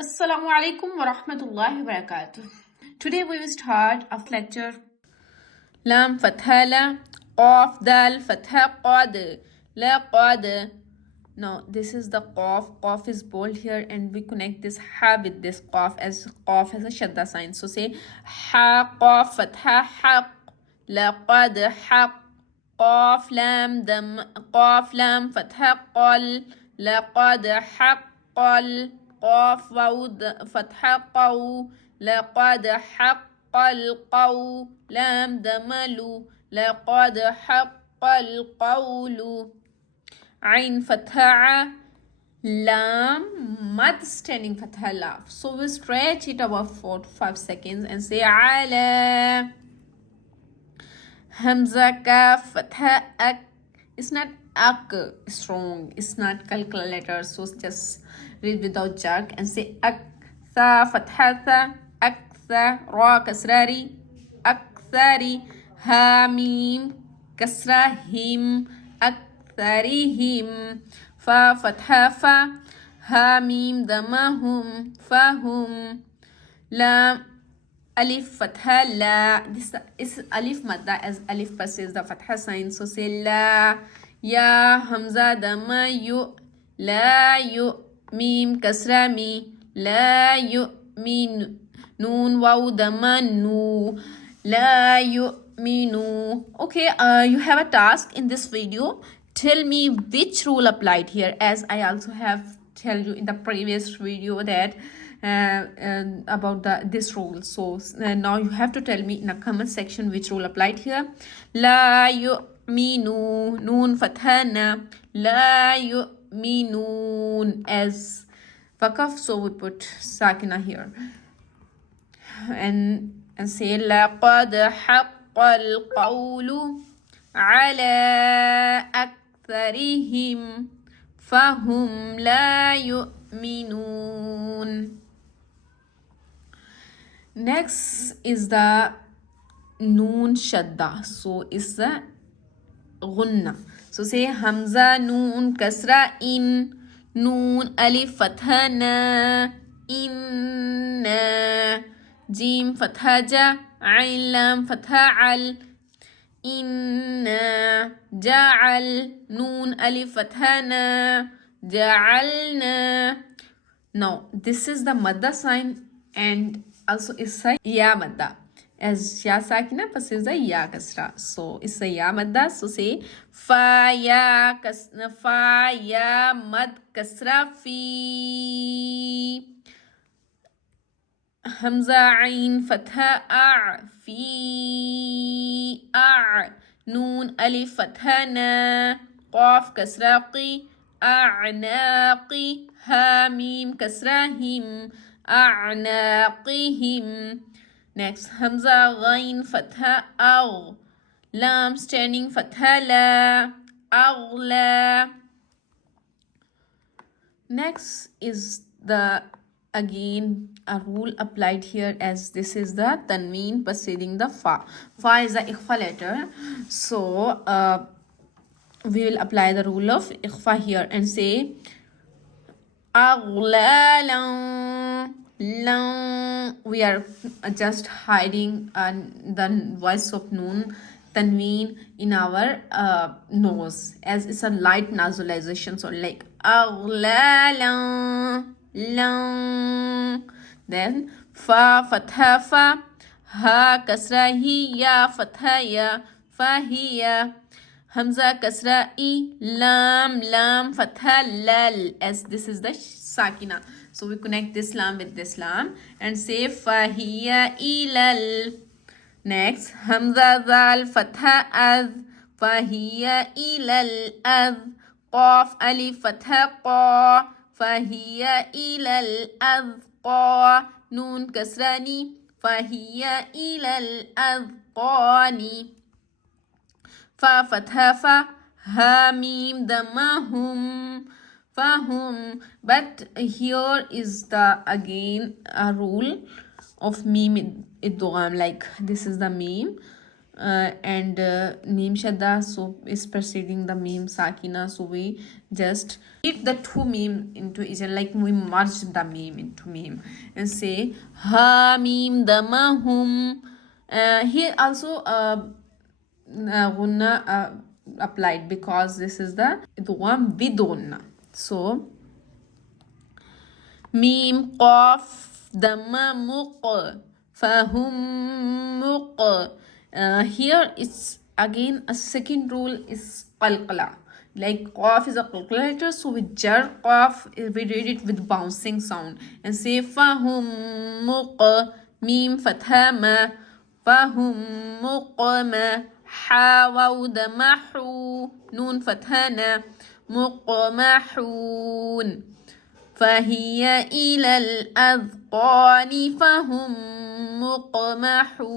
Assalamu alaikum wa rahmatullahi wa barakatuh. Today we will start a lecture. Lam fatha la, qaf dal fatha qad, la qad. Now this is the qaf. Qaf is bold here and we connect this ha with this qaf as qaf has a shadda sign. So say ha qaf fatha haq, la qad haq. قاف لام دم قاف لام فتحة قل لقد حق قاف واو فتحة قو لقد حق القو لام دملو لقد حق القول عين فتحة lam mad standing fatha laugh. So we stretch it about 4 to 5 seconds and say ala. Hamza kaf fatha ak. It's not ak strong. It's not calculator. So just read without jerk and say ak. Tha fatha tha. Aktha. Ra kasrari. Akthari. Ha mim kasra him. Aktharihim. Fa fatha fa. Ha mim damahum. Fahum. Lam Alif fatha la. This is alif madda as alif passes the fatha sign. So say la. Ya hamza dama yu. La yu. Mim kasra mi. La yu. Min. Noon waw dama nu. La yu. Minu. Okay, you have a task in this video. Tell me which rule applied here, as I also have tell you in the previous video that about this rule. So now you have to tell me in a comment section which rule applied here. La yu'minu noon fathana. La yu'minun as waqaf, so we put sakina here and say laqad haqqal qawlu ala aktharihim fahum la yu'minun. Next is the noon shadda. So it's the gunna. So say hamza noon kasra in. Noon alif fatha na. Inna. Jim fatha ja. Ain lam fatha al. Inna. Ja'al. Noon alif fatha na. Ja'alna. Now this is the madda sign and also is a ya madda, as ya sakina passes the ya kasra. So it's a ya madda. So say fa ya mad kasra fi. Hamza ain fatha a fi a. Noon alif fatha na. Qaf kasra qi. أعناقي. Ha mim kasrahim. أعناقهم. Next hamza ghain fatha agh. Lam standing fatha la. Aghla. Next is the again a rule applied here, as this is the tanween preceding the fa. Fa is the ikhfa letter. So we will apply the rule of ikhfa here and say aghlalan. We are just hiding the voice of noon tanween in our nose, as it's a light nasalization. So like aghlalan lan. Then fa fatha fa. Ha kasra hi. Ya fatha ya. Fahiya. Hamza kasra I. Lam fatha lal, as this is the sakina. So we connect this lam with this lam and say fahiya ilal. Next hamza zal fatha az. Fahiya ilal az. Qaf alif fatha qa. Fahiya ilal az qa. Noon kasrani. Fahiya ilal az qani. Fa fatha fa. Ha mim damahum. Fahum. But here is the again a rule of meme idgham, like this is the meme and meme shadda, so is preceding the meme sakina, so we just read the two meme into each other, like we merge the meme into meme and say ha meme damahum. Here also gunna applied, because this is the one with gunna. So meme qaf damma muq fahum muq. Here it's again a second rule is qalqala. Like qaf is a qalqala letter, so we jar qaf, we read it with bouncing sound and say fahum muq. Meme fatha ma fahum muqama. Ha waw damahu. Noon fathana muqmahun. فهي إلى الأذقان فهم مقمحون.